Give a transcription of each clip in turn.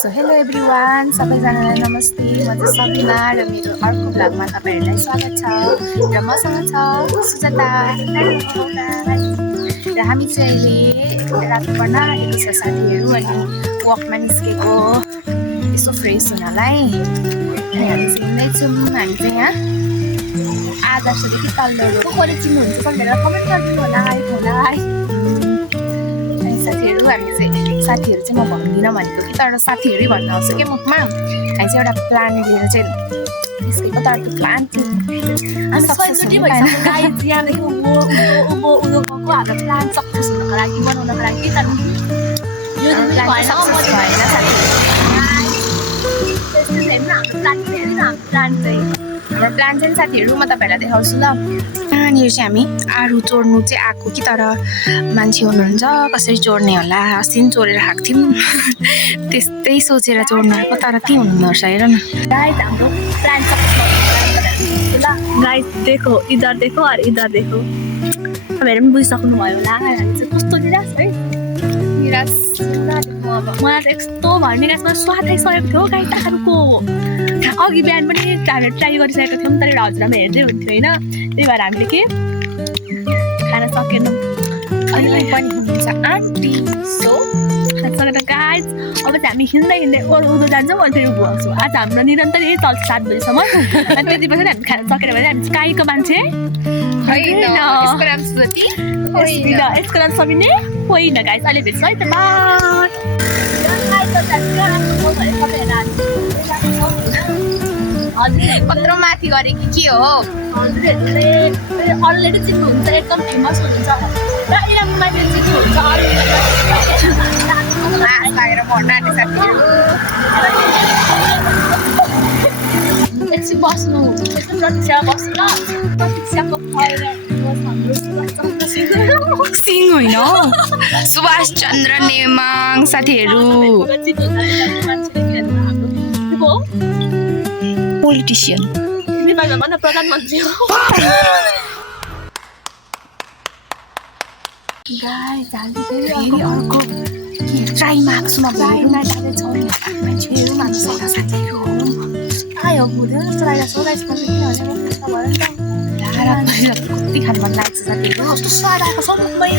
So hello everyone, सबैजनालाई नमस्ते। म चाहिँ सबिना र मेरो अर्को भ्लगमा तपाईँहरूलाई स्वागत छ। र मसँग छ सुजाता र हामी चाहिँ अहिले राति पढ्न आएको छ साथीहरू, अनि वकमा निस्केको यसो फ्रेस हुनलाई। अनि हामी चाहिँ हिँड्दैछौँ। हामी चाहिँ यहाँ आदर्शदेखि तल्लो रोड कसले चिन्नुहुन्छ सबैजना कमेन्ट गरिदिनु होला, आएको होला है। अनि साथीहरू हामी चाहिँ म भन्दिनँ भनेको कि, तर साथीहरू भन्नु आउँछ क्या मुखमा। हामी चाहिँ एउटा प्लान लिएर चाहिँ निस्केको, तर त्यो प्लान चाहिँ हाम्रो प्लान सक्सेस हुनको लागि बनाउनको लागि, तर यो हाम्रो प्लान चाहिँ साथीहरू म तपाईँहरूलाई देखाउँछु ल। यहाँनिर चाहिँ हामी आरू चोर्नु चाहिँ आएको कि, तर मान्छे हुनुहुन्छ कसरी चोर्ने होला, अस्ति पनि चोरेर खाएको थियौँ त्यस्तै सोचेर चोर्नु आएको, तर के हुनुहुँदो रहेछ हेर न। हाम्रो प्लान ल गाइस, देखो इधर देखो और इधर देखो। तपाईँहरू पनि बुझिसक्नु भयो होला हामी चाहिँ कस्तो निराश है। निराश मलाई त यस्तो भन्ने गाइसमा स्वाद आइसकेको थियो गाइस आरूको। अघि बिहान पनि हामीले ट्राई गरिसकेको थियौँ, तर एउटा हजुरआमा हेर्दै हुन्थ्यो होइन, त्यही भएर हामीले के खान सकेनौँ। अहिले पनि हुनुहुन्छ आन्टी। सो खान सकेन गाइस। अब चाहिँ हामी हिँड्दै हिँड्दै उँधो जान्छौँ अनि फेरि भुवाउँछौँ। आज हाम्रो निरन्तर यही चल्छ 7 बजीसम्म। अनि त्यति पछि हामी खान सकेन भने हामी काहीको मान्छे होइन। यसको नाम सबिने होइन गाइस। अहिले भेट्छ है त, बाई। कत्रो माथि गरे कि के हो, हजुरहरूले अलरेडी चिन्नुहुन्छ, एकदम फेमस हुनुहुन्छ र इरानको मान्छे चिन्नुहुन्छ। एकछिन बस्नु, एकछिन प्रतीक्षा बस्नु ल। प्रतीक्षाको सिंह होइन, सुभाष चन्द्र नेमाङ साथीहरू, पोलिटिसियन, नेपालमा भन्न प्रधानमन्त्री हो। गाइस हामी फेरि अर्को ट्राइमा आएको छु। ट्राइमा जाँदैछौँ। मान्छेहरू मान्छ साथीहरू आयो हुँदैन जस्तो लागिरहेको छ गाइस। कति खानु मन लाग्छ साथीहरू, कस्तो स्वाद आएको छ सबै।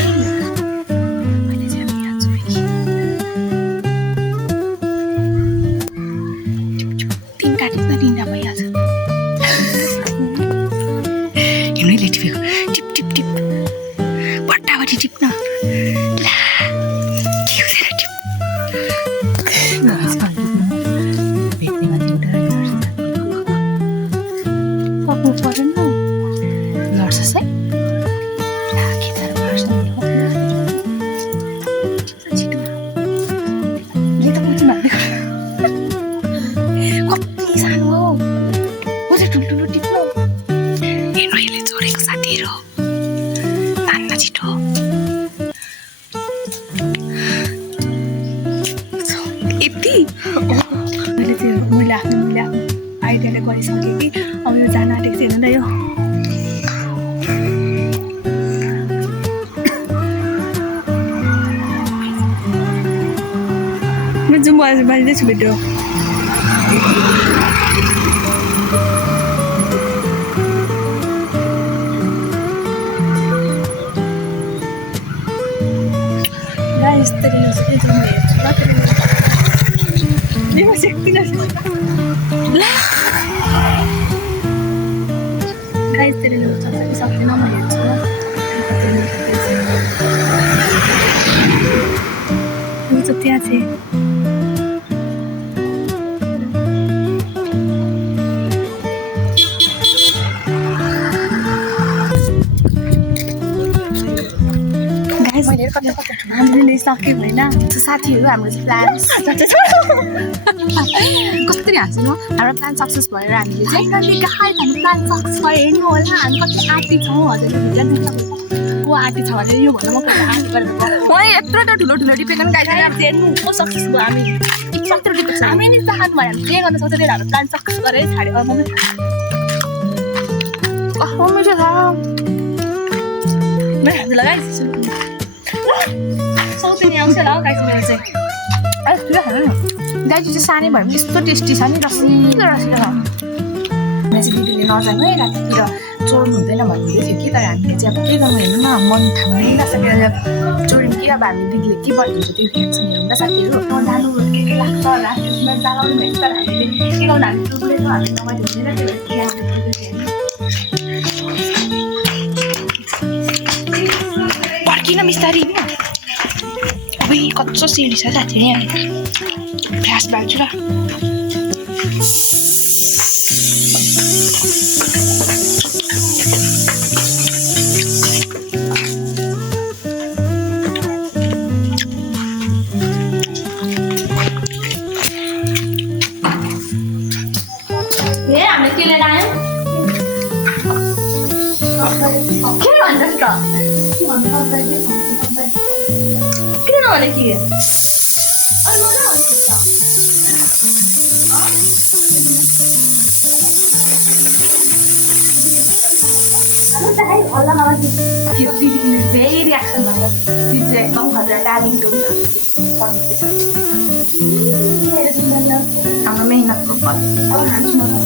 अहिले चाहिँ हामी यहाँ छौँ कि 3 टिप्न निन्दा भइहाल्छ। हिँड्नैले टिपेको टिप टिप टिप बट्टाबट्टी टिप्न ला के हुँदैन टिप। सक्नु परेन लड्छस् है। कति सानो हो, अझै ठुल्ठुलो टिप्नु। हेर्नु अहिले चोरेको साथीहरू, तान्न छिटो। यति मैले आफ्नो आइडियाले गरिसकेँ कि अब यो जान आँटेको चाहिँ हेर्नु न यो। म जुम बाजिँदैछु भिडियो। त्यहाँ चाहिँ हामीले सक्यौँ होइन साथीहरू। हाम्रो प्लान कसरी हाँस्नु, हाम्रो प्लान सक्सेस भएर हामीले चाहिँ हाम्रो प्लान सक्सेस भयो हेर्नु होला। हामी कति आँटी छौँ, हजुर को आँटी छ भने यो भन्दा म आँटी गरेर यत्रो त ठुलो ठुलो टिपेको नि गाइस हेर्नु को सक्सेस भयो। हामी यत्रो टिपेको छ, हामी नि चाहनु भयो हामी जे गर्न सक्छ त्यही हाम्रो प्लान सक्सेस गरेर छाड्यो। मिठो छ लगाइस सौतेनी आउँछ होला गाइस मेरो चाहिँ। ठुलो खानु न दाजु चाहिँ सानै भए पनि यस्तो टेस्टी छ नि रसिलो रसिलो छ मलाई चाहिँ दिदीले नजानु है रातितिर चोर्नु हुँदैन भन्दै थियो कि तर हामीले चाहिँ अब के गर्नु हेर्नु न मन थाम्नै नसकेर चोर्यौँ कि अब हामी दिदीले के भन्नुहुन्छ त्यो रियाक्सन हेरौँ न साथीहरू जानु के लाग्छ रातिमा जलाउनु भएछ तर हामीले के गर्नु हामी टुक्रेको हामीले नगरी हुँदैन त्यो भएर पर्किन बिस्तारी अबै कच्चो सिडी छ साथीहरू यहाँ फ्ल्यास बाल्छु ल हामीले के लिएर आयौँ के भन्छस् त किन भने के दिदीले धेरै रियाक्सन गर्छ दिदी चाहिँ एकदम खतरा ट्यालेन्ट हाम्रो मेहनतको फल